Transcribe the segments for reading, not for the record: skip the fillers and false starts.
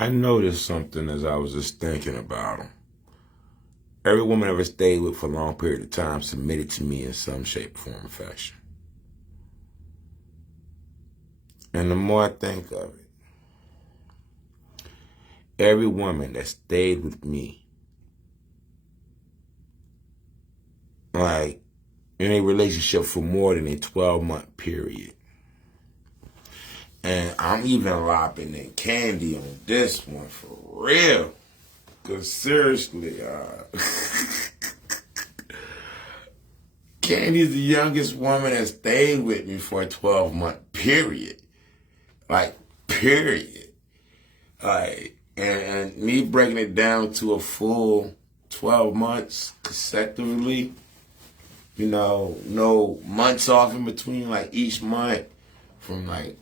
I noticed something as I was just thinking about them. Every woman I ever stayed with for a long period of time submitted to me in some shape, form, or fashion. And the more I think of it, every woman that stayed with me, like in a relationship for more than a 12-month period, and I'm even lopping in Kandy on this one for real. Because seriously, Kandy's the youngest woman that stayed with me for a 12-month period. Like, period. Like, and me breaking it down to a full 12 months consecutively, you know, no months off in between, like each month, from like,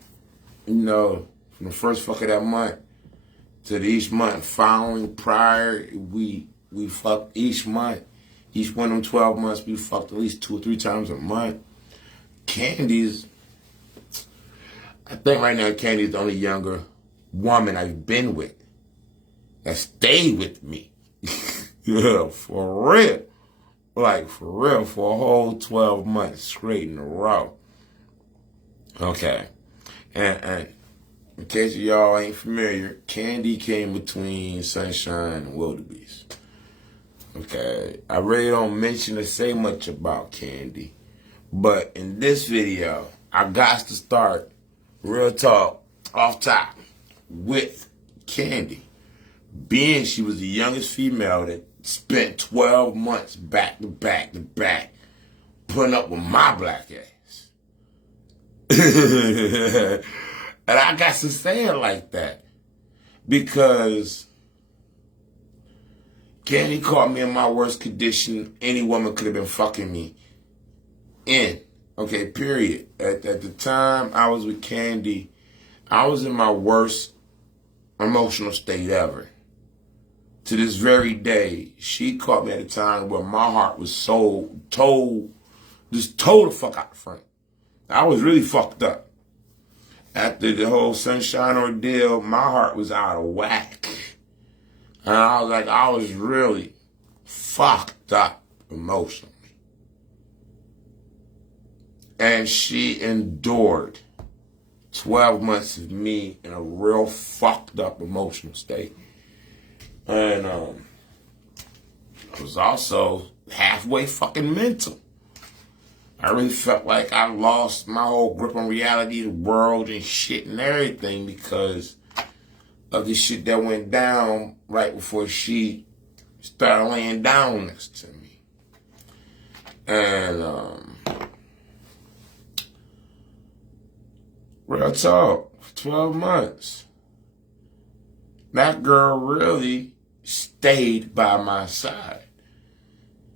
you know, from the first fuck of that month to each month following prior, we fucked each month. Each one of them 12 months, we fucked at least 2 or 3 times a month. Kandy's, I think right now Kandy's the only younger woman I've been with that stayed with me. Yeah, for real. Like, for real, for a whole 12 months straight in a row. Okay. And in case y'all ain't familiar, Kandy came between Sunshine and Wildebeest. Okay. I really don't mention or say much about Kandy. But in this video, I got to start, real talk, off top, with Kandy. Being she was the youngest female that spent 12 months back to back to back putting up with my black ass. And I got to say it like that because Kandy caught me in my worst condition any woman could have been fucking me in. Okay, period. At the time I was with Kandy, I was in my worst emotional state ever. To this very day, she caught me at a time where my heart was so just told the fuck out the front. I was really fucked up. After the whole Sunshine ordeal, my heart was out of whack. And I was like, I was really fucked up emotionally. And she endured 12 months of me in a real fucked up emotional state. And I was also halfway fucking mental. I really felt like I lost my whole grip on reality, the world, and shit and everything because of the shit that went down right before she started laying down next to me. And real talk, for 12 months, that girl really stayed by my side.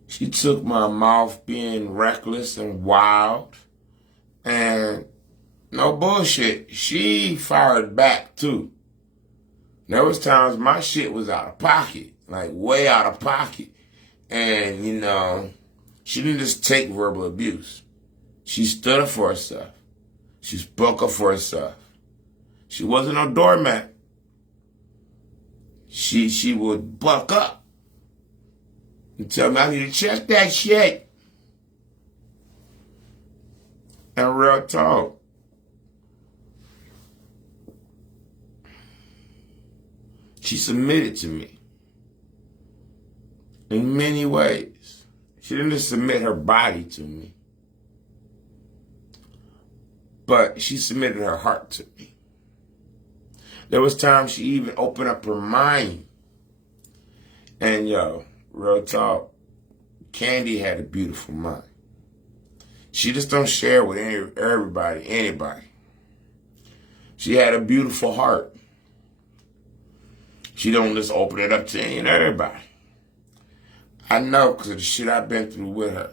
She took my mouth being reckless and wild. And no bullshit, she fired back too. There was times my shit was out of pocket, like way out of pocket. And, you know, she didn't just take verbal abuse. She stood up for herself. She spoke up for herself. She wasn't a doormat. She would buck up and tell me I need to check that shit. And real talk, she submitted to me in many ways. She didn't just submit her body to me, but she submitted her heart to me. There was times she even opened up her mind. And yo, real talk, Kandy had a beautiful mind. She just don't share with anybody. She had a beautiful heart. She don't just open it up to any and everybody. I know because of the shit I've been through with her.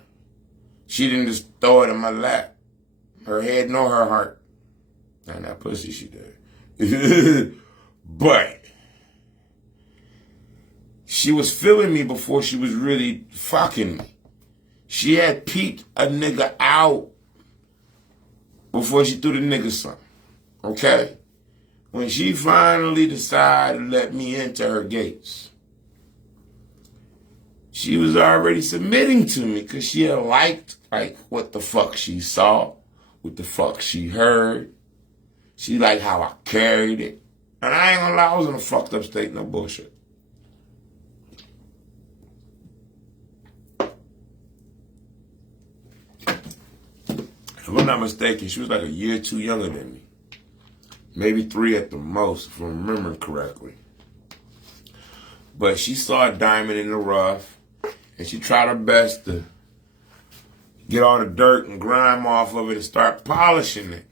She didn't just throw it in my lap. Her head nor her heart. And that pussy she did. But she was feeling me before she was really fucking me. She had peeped a nigga out before she threw the nigga something. Okay? when she finally decided to let me into her gates, she was already submitting to me because she had liked what the fuck she saw, what the fuck she heard. She liked how I carried it. And I ain't gonna lie, I was in a fucked up state, no bullshit. If I'm not mistaken, she was like a year or two younger than me. Maybe 3 at the most, if I'm remembering correctly. But she saw a diamond in the rough, and she tried her best to get all the dirt and grime off of it and start polishing it.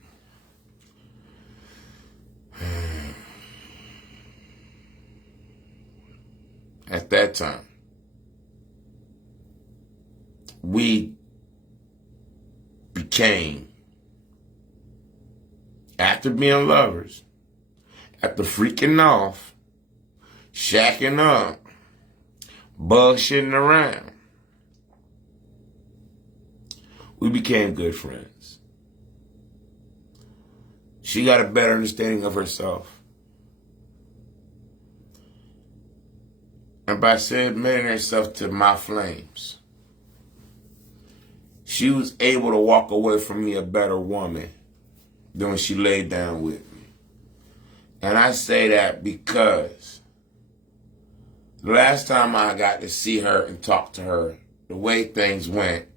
At that time, we became, after being lovers, after freaking off, shacking up, bullshitting around, we became good friends. She got a better understanding of herself. And by submitting herself to my flames, she was able to walk away from me a better woman than when she laid down with me. And I say that because the last time I got to see her and talk to her, the way things went,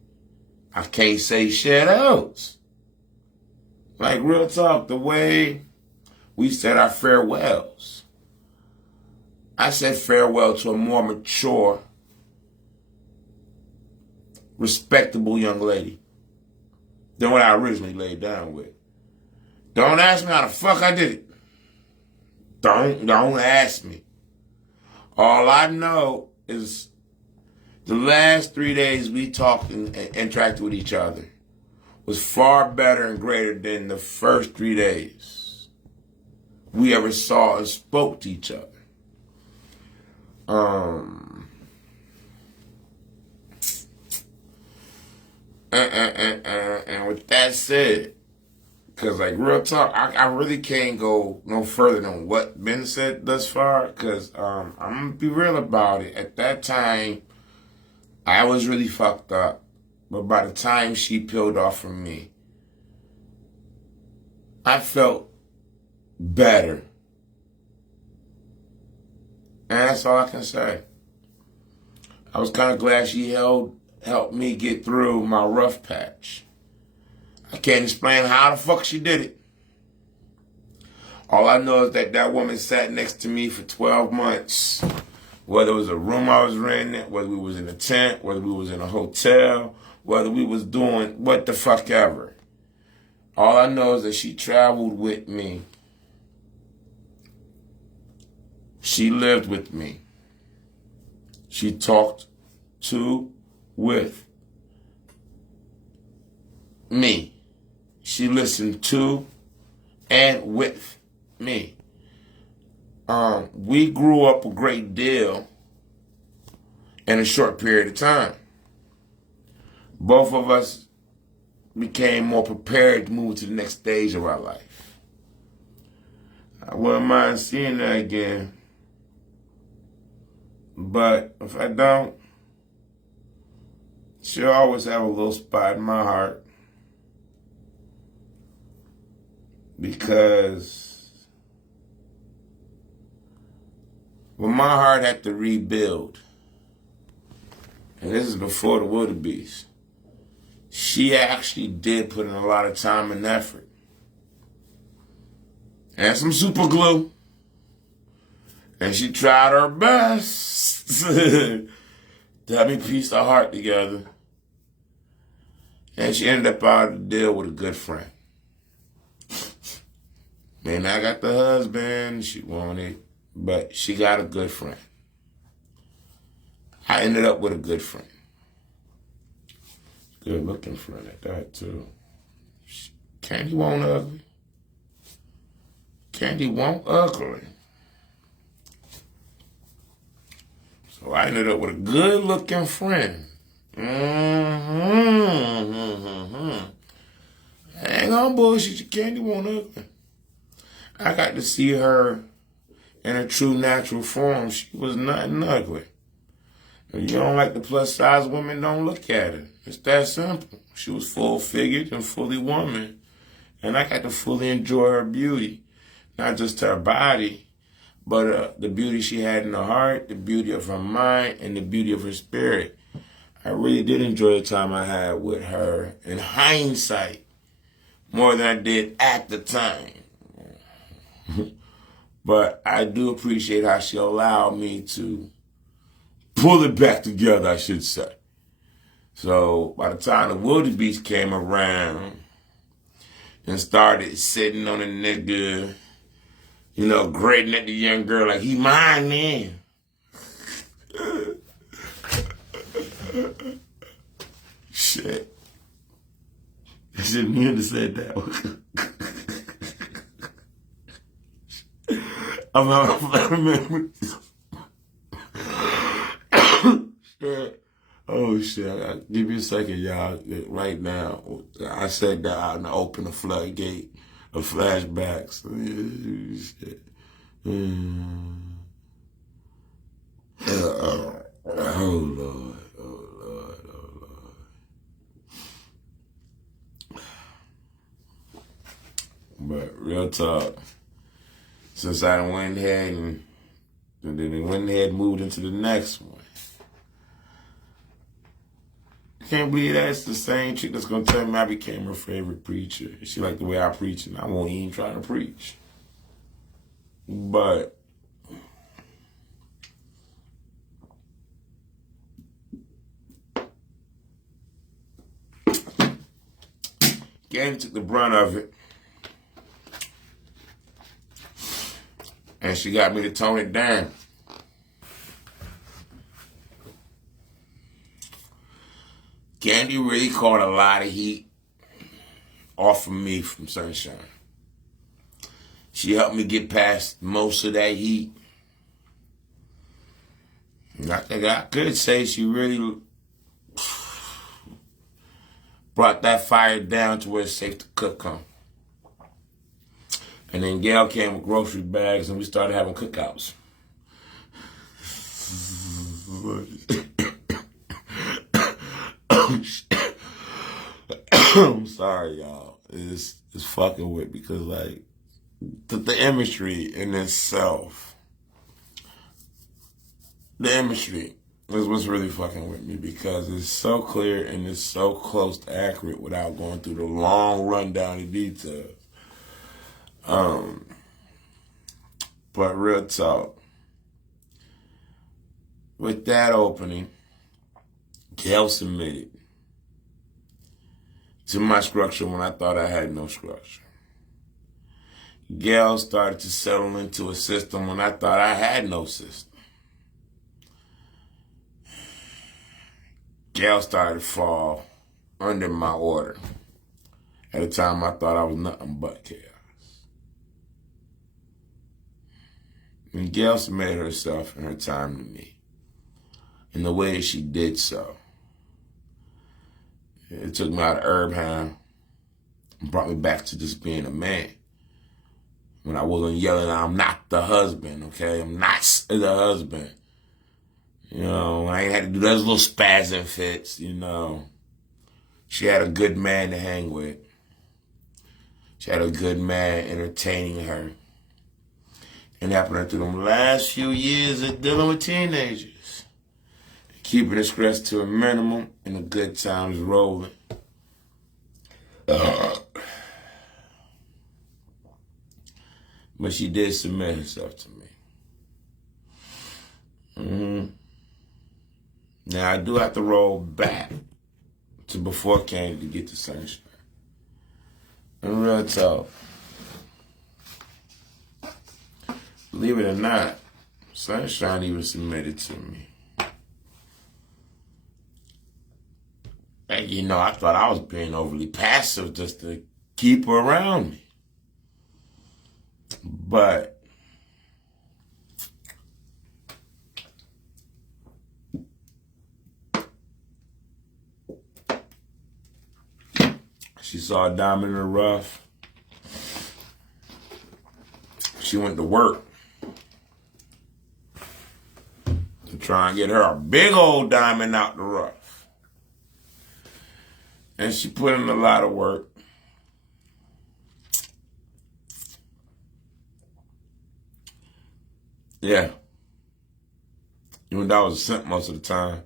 I can't say shit else. Like real talk, the way we said our farewells. I said farewell to a more mature, respectable young lady than what I originally laid down with. Don't ask me how the fuck I did it. Don't ask me. All I know is the last 3 days we talked and interacted with each other was far better and greater than the first 3 days we ever saw and spoke to each other. And with that said, because like real talk, I really can't go no further than what been said thus far, because I'm going to be real about it. At that time, I was really fucked up. But by the time she peeled off from me, I felt better. And that's all I can say. I was kind of glad she helped me get through my rough patch. I can't explain how the fuck she did it. All I know is that that woman sat next to me for 12 months. Whether it was a room I was renting, whether we was in a tent, whether we was in a hotel, whether we was doing what the fuck ever. All I know is that she traveled with me. She lived with me. She talked to, with me. She listened to and with me. We grew up a great deal in a short period of time. Both of us became more prepared to move to the next stage of our life. I wouldn't mind seeing that again. But if I don't, she'll always have a little spot in my heart. Because when my heart had to rebuild, and this is before the wildebeest, she actually did put in a lot of time and effort. And some super glue. And she tried her best to help me piece the heart together. And she ended up out of the deal with a good friend. Man, I got the husband she wanted, but she got a good friend. I ended up with a good friend. Good looking friend at that, too. Kandy won't ugly. Kandy won't ugly. So I ended up with a good looking friend. I ain't gonna bullshit you, Kandy won't ugly. I got to see her in her true natural form. She was nothing ugly. If you don't like the plus size women, don't look at her. It's that simple. She was full figured and fully woman. And I got to fully enjoy her beauty. Not just her body, but the beauty she had in her heart, the beauty of her mind, and the beauty of her spirit. I really did enjoy the time I had with her in hindsight more than I did at the time. But I do appreciate how she allowed me to pull it back together, I should say. So by the time the wildebeest came around and started sitting on a nigga, you know, grating at the young girl like, he mine, man. Shit. I shouldn't mean to say that. I remember. Shit. Oh, shit. Give me a second, y'all. Right now. I said that out and I opened the floodgate of flashbacks. Shit. Oh, Lord. Oh, Lord. Oh, Lord. But real talk. Since I went ahead and moved into the next one. I can't believe that's the same chick that's gonna tell me I became her favorite preacher. She liked the way I preach, and I won't even try to preach. But Kandy took the brunt of it. And she got me to tone it down. Kandy really caught a lot of heat off of me from Sunshine. She helped me get past most of that heat. And I think I could say she really brought that fire down to where it's safe to cook on. And then Gail came with grocery bags and we started having cookouts. I'm sorry, y'all. It's fucking with me because, like, the imagery in itself, the imagery is what's really fucking with me because it's so clear and it's so close to accurate without going through the long rundown of details. But real talk, with that opening, Gail submitted to my structure when I thought I had no structure. Gail started to settle into a system when I thought I had no system. Gail started to fall under my order at a time I thought I was nothing but chaos. And Gail submitted herself and her time to me. And the way that she did so, it took me out of herb hound and brought me back to just being a man. When I wasn't yelling, I'm not the husband, okay? I'm not the husband. You know, I ain't had to do those little spazzing fits, you know. She had a good man to hang with. She had a good man entertaining her. And helping her through them last few years of dealing with teenagers. Keeping the stress to a minimum and the good times rolling. But she did submit herself to me. Now, I do have to roll back to before Kandy to get to Sunshine. And real talk, believe it or not, Sunshine even submitted to me. And, you know, I thought I was being overly passive just to keep her around me. But she saw a diamond in the rough. she went to work to try and get her a big old diamond out the rough. And she put in a lot of work. Yeah. Even though I was a simp most of the time.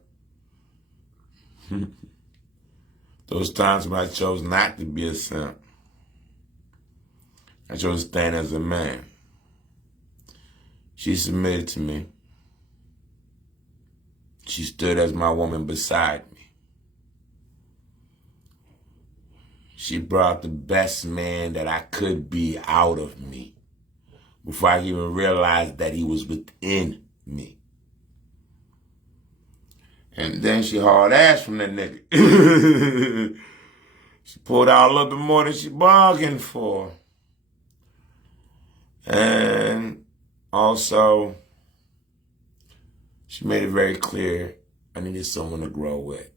Those times when I chose not to be a simp. I chose to stand as a man. She submitted to me. She stood as my woman beside me. She brought the best man that I could be out of me before I even realized that he was within me. And then she hauled ass from that nigga. She pulled out a little bit more than she bargained for. And also, she made it very clear I needed someone to grow with.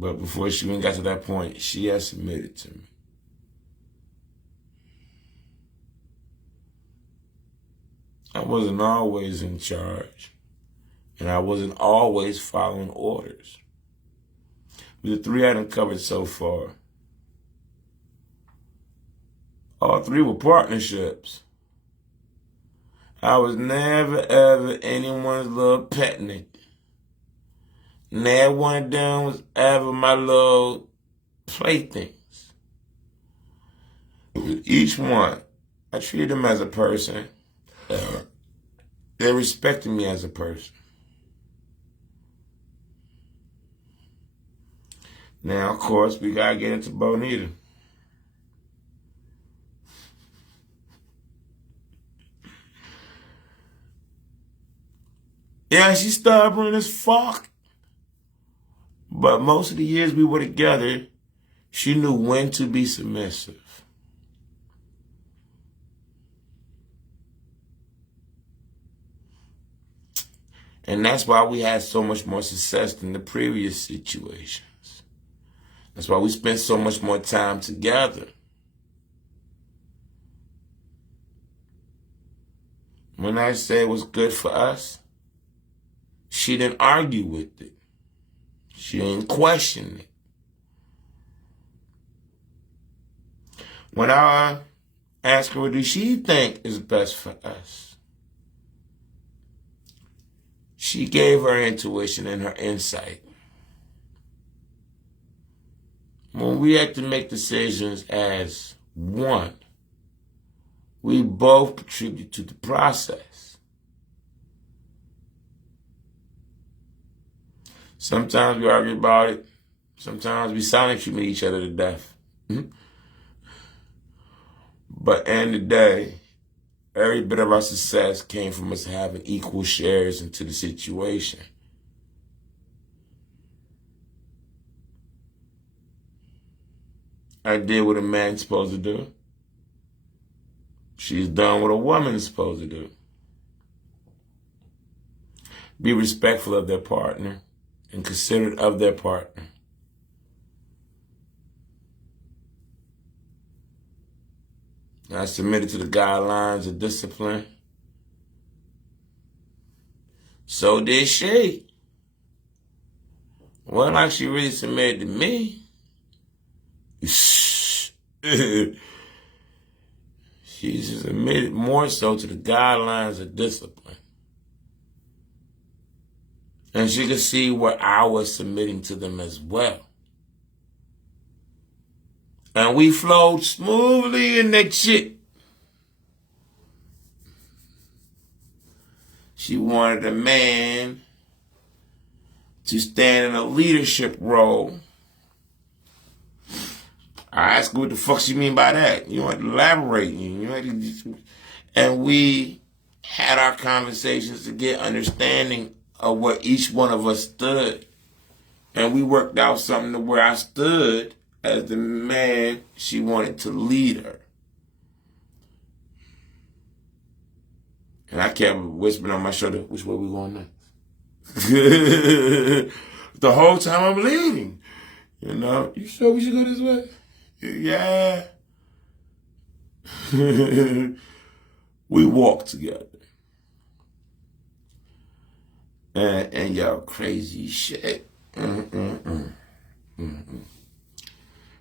But before she even got to that point, she had submitted to me. I wasn't always in charge, and I wasn't always following orders. The three I done covered so far, all three were partnerships. I was never, ever anyone's little pet nigga. Never one of them was ever my little playthings. Each one, I treated them as a person. They respected me as a person. Now, of course, we gotta get into Bonita. Yeah, she's stubborn as fuck. But most of the years we were together, she knew when to be submissive. And that's why we had so much more success than the previous situations. That's why we spent so much more time together. When I say it was good for us, she didn't argue with it. She didn't question it. When I asked her what do she think is best for us, she gave her intuition and her insight. When we had to make decisions as one, we both contribute to the process. Sometimes we argue about it. Sometimes we silently treat each other to death. But at the end of the day, every bit of our success came from us having equal shares into the situation. I did what a man's supposed to do. She's done what a woman's supposed to do. Be respectful of their partner and considerate of their partner. I submitted to the guidelines of discipline. So did she. Well, like she really submitted to me. She submitted more so to the guidelines of discipline. And she could see where I was submitting to them as well. And we flowed smoothly in that shit. She wanted a man to stand in a leadership role. I asked her what the fuck she mean by that. You want to elaborate. And we had our conversations to get understanding of where each one of us stood. And we worked out something to where I stood as the man she wanted to lead her. And I kept whispering on my shoulder, which way we going next? The whole time I'm leading. You know, you sure we should go this way? Yeah. We walk together. And y'all crazy shit.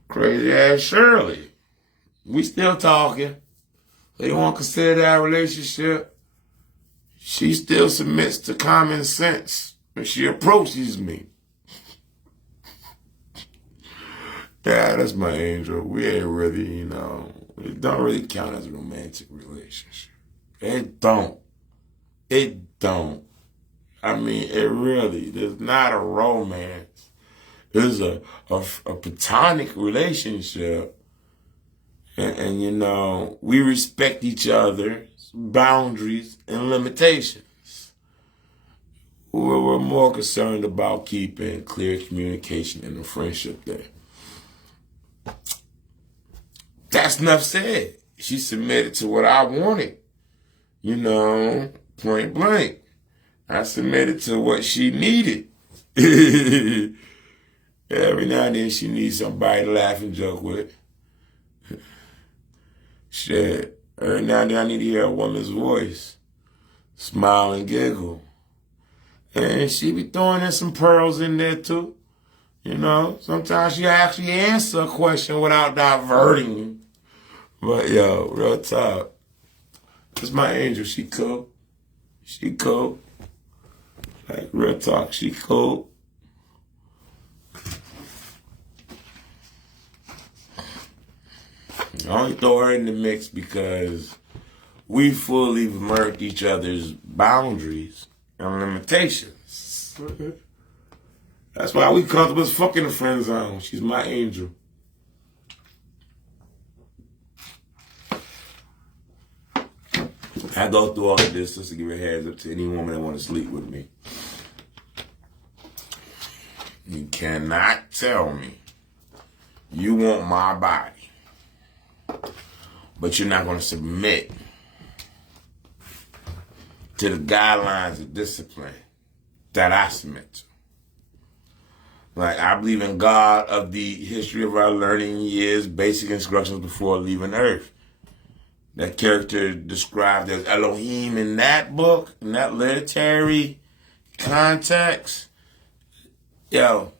Crazy ass Shirley. We still talking. They won't consider that relationship. She still submits to common sense when she approaches me. Yeah, that's my angel. We ain't really, it don't really count as a romantic relationship. It don't. It don't. I mean, it really, there's not a romance. There's a platonic relationship. And we respect each other's boundaries and limitations. We're more concerned about keeping clear communication in the friendship there. That's enough said. She submitted to what I wanted. Point blank. I submitted to what she needed. Every now and then she needs somebody to laugh and joke with. Shit. Every now and then I need to hear a woman's voice. Smile and giggle. And she be throwing in some pearls in there too. Sometimes she actually answer a question without diverting you. But yo, real talk. That's my angel. She cool. She cool. Like, real talk. She cool. I only throw her in the mix because we fully merged each other's boundaries and limitations. That's why we comfortable as fuck in the friend zone. She's my angel. I go through all of this just to give a heads up to any woman that want to sleep with me. You cannot tell me you want my body, but you're not going to submit to the guidelines of discipline that I submit to. Like, I believe in God of the history of our learning years, basic instructions before leaving Earth. That character described as Elohim in that book, in that literary context. Yo,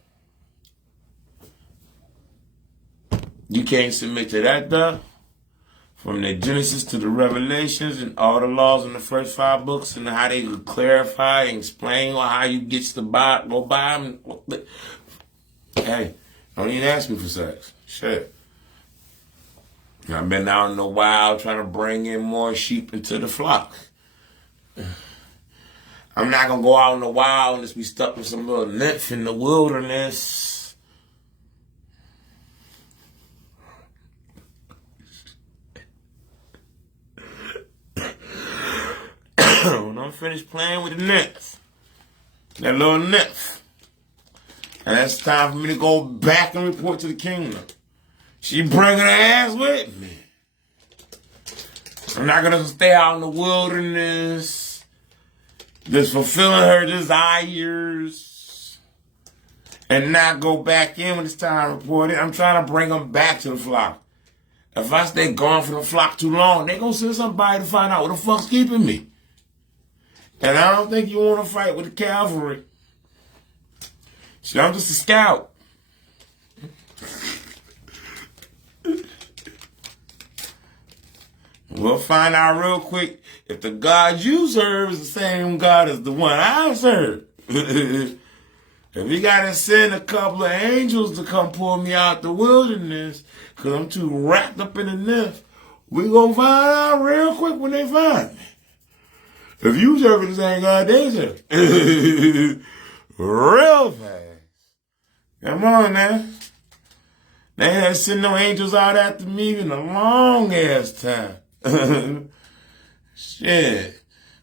you can't submit to that though. From the Genesis to the Revelations and all the laws in the first 5 books and how they could clarify and explain how you get to go by them. Hey, don't even ask me for sex. Shit. I've been out in the wild trying to bring in more sheep into the flock. I'm not going to go out in the wild and just be stuck with some little nymph in the wilderness. When I'm finished playing with the nymph, that little nymph, and it's time for me to go back and report to the kingdom. She bringing her ass with me. I'm not going to stay out in the wilderness, just fulfilling her desires, and not go back in when it's time to report it. I'm trying to bring them back to the flock. If I stay gone from the flock too long, they going to send somebody to find out what the fuck's keeping me. And I don't think you want to fight with the cavalry. So I'm just a scout. We'll find out real quick if the God you serve is the same God as the one I serve. If you gotta send a couple of angels to come pull me out the wilderness because I'm too wrapped up in the nymph, we gonna find out real quick when they find me. If you serve the same God they serve. Real fast. Come on now. They had sent no angels out after me in a long ass time. Shit.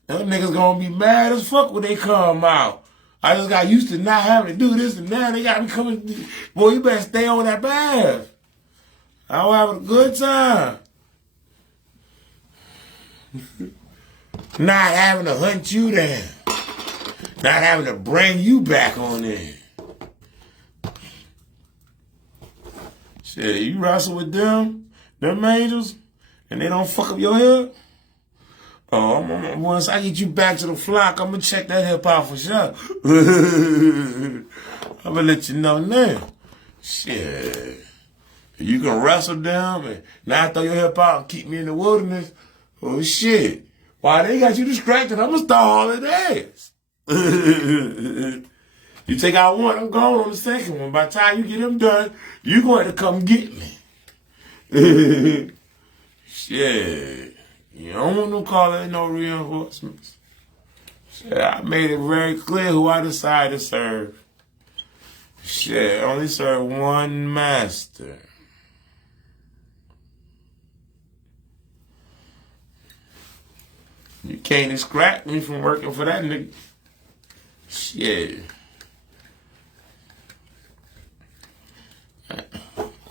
Them niggas gonna be mad as fuck when they come out. I just got used to not having to do this and now they got me coming. Boy, you better stay on that path. I was having a good time. Not having to hunt you down. Not having to bring you back on in. Shit, you wrestle with them angels, and they don't fuck up your head? Oh, once I get you back to the flock, I'm gonna check that hip hop for sure. I'm gonna let you know now. Shit. You can wrestle them and now throw your hip hop and keep me in the wilderness. Oh shit. Why they got you distracted? I'm gonna start hauling ass. You take out one, I'm going on the second one. By the time you get them done, you going to come get me. Shit. You don't want no call it no reinforcements. Shit, I made it very clear who I decided to serve. Shit, I only serve one master. You can't distract me from working for that nigga. Shit.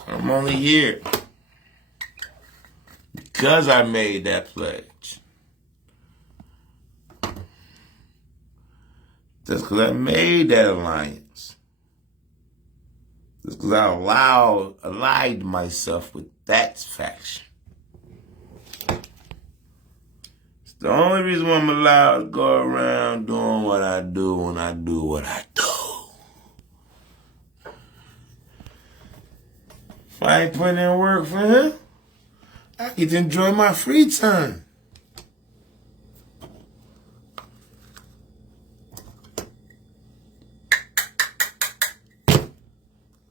I'm only here because I made that pledge. Just because I made that alliance. Just because I allied myself with that faction. It's the only reason why I'm allowed to go around doing what I do when I do what I do. If I ain't putting in work for him, I get to enjoy my free time.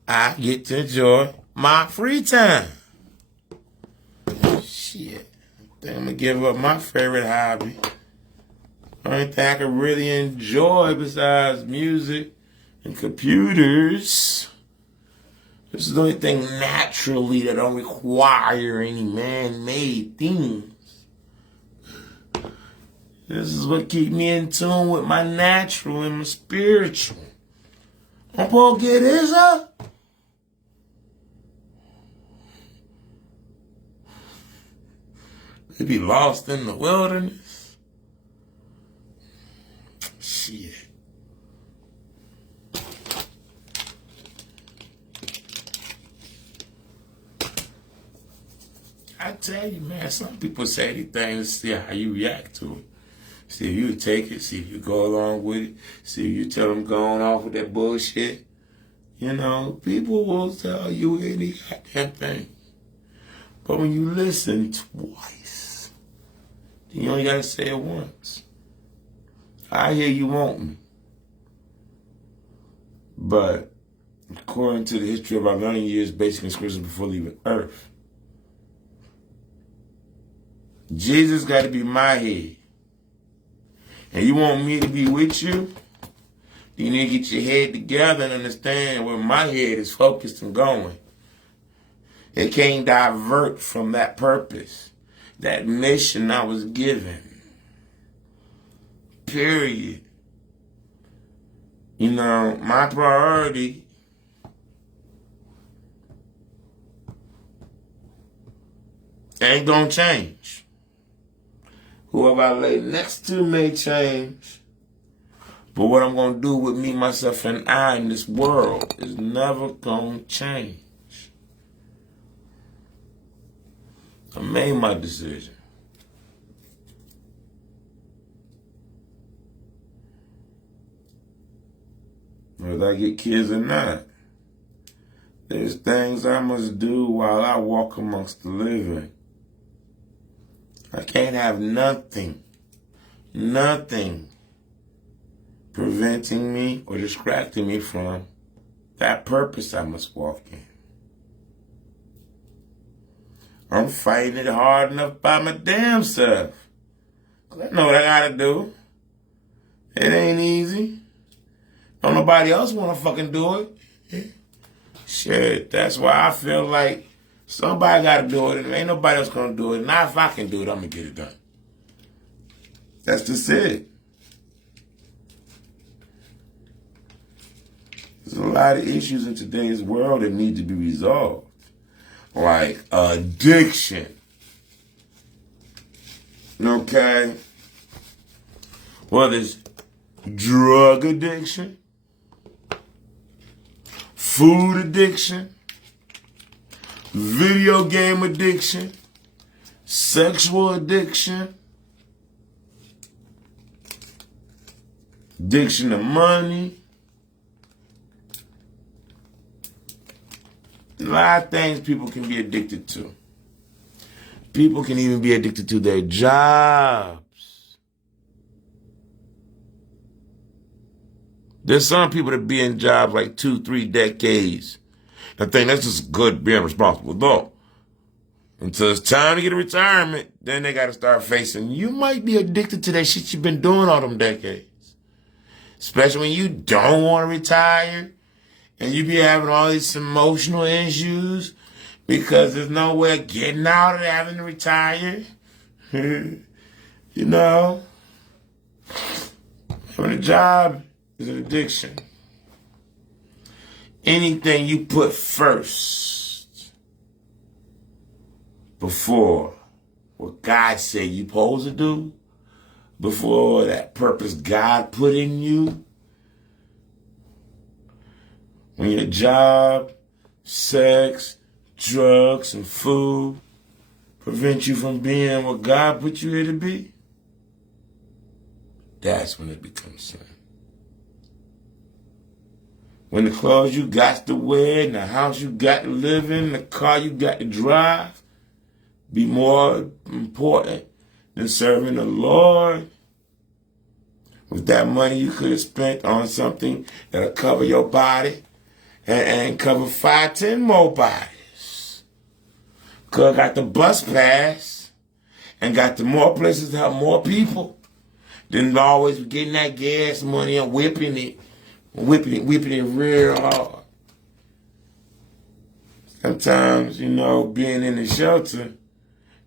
I get to enjoy my free time. Shit. I think I'm going to give up my favorite hobby. Only thing I can really enjoy besides music and computers. This is the only thing naturally that don't require any man-made things. This is what keeps me in tune with my natural and my spiritual. I'm supposed to get this up. They be lost in the wilderness. Shit. I tell you, man, some people say these things to see how you react to it. See if you take it, see if you go along with it, see if you tell them going off with that bullshit. You know, people will tell you any goddamn thing. But when you listen twice, then you only gotta say it once. I hear you want me. But according to the history of our learning years, basic inscriptions before leaving Earth, Jesus got to be my head. And you want me to be with you? You need to get your head together and understand where my head is focused and going. It can't divert from that purpose, that mission I was given. Period. You know, my priority ain't gonna change. Whoever I lay next to may change. But what I'm going to do with me, myself, and I in this world is never going to change. I made my decision. Whether I get kids or not, there's things I must do while I walk amongst the living. I can't have nothing preventing me or distracting me from that purpose I must walk in. I'm fighting it hard enough by my damn self. I know what I gotta do. It ain't easy. Don't nobody else wanna fucking do it. Shit, that's why I feel like somebody gotta do it, and ain't nobody else gonna do it. Now if I can do it, I'm gonna get it done. That's just it. There's a lot of issues in today's world that need to be resolved. Like addiction. Okay? Whether it's drug addiction, food addiction, video game addiction, sexual addiction, addiction to money. A lot of things people can be addicted to. People can even be addicted to their jobs. There's some people that be in jobs like 2-3 decades. I think that's just good being responsible, though. Until it's time to get a retirement, then they got to start facing, you might be addicted to that shit you've been doing all them decades. Especially when you don't want to retire and you be having all these emotional issues because there's no way of getting out of having to retire. You know? Having a job is an addiction. Anything you put first before what God said you're supposed to do, before that purpose God put in you, when your job, sex, drugs, and food prevent you from being what God put you here to be, that's when it becomes sin. When the clothes you got to wear, and the house you got to live in, the car you got to drive, be more important than serving the Lord. With that money you could have spent on something that'll cover your body and cover 5-10 more bodies. Could have got the bus pass and got to more places to help more people than always getting that gas money and whipping it real hard. Sometimes, being in the shelter,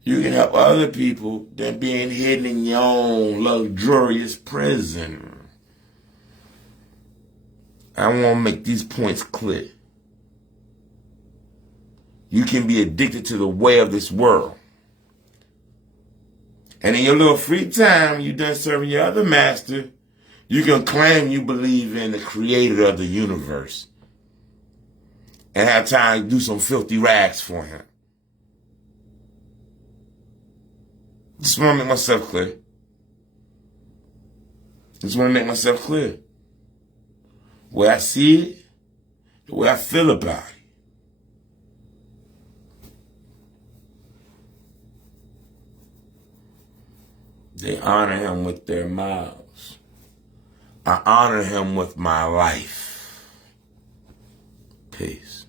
you can help other people than being hidden in your own luxurious prison. I want to make these points clear. You can be addicted to the way of this world. And in your little free time, you done serving your other master, you can claim you believe in the creator of the universe and have time to do some filthy rags for him. Just want to make myself clear. Just want to make myself clear. The way I see it, the way I feel about it. They honor him with their mouths. I honor him with my life. Peace.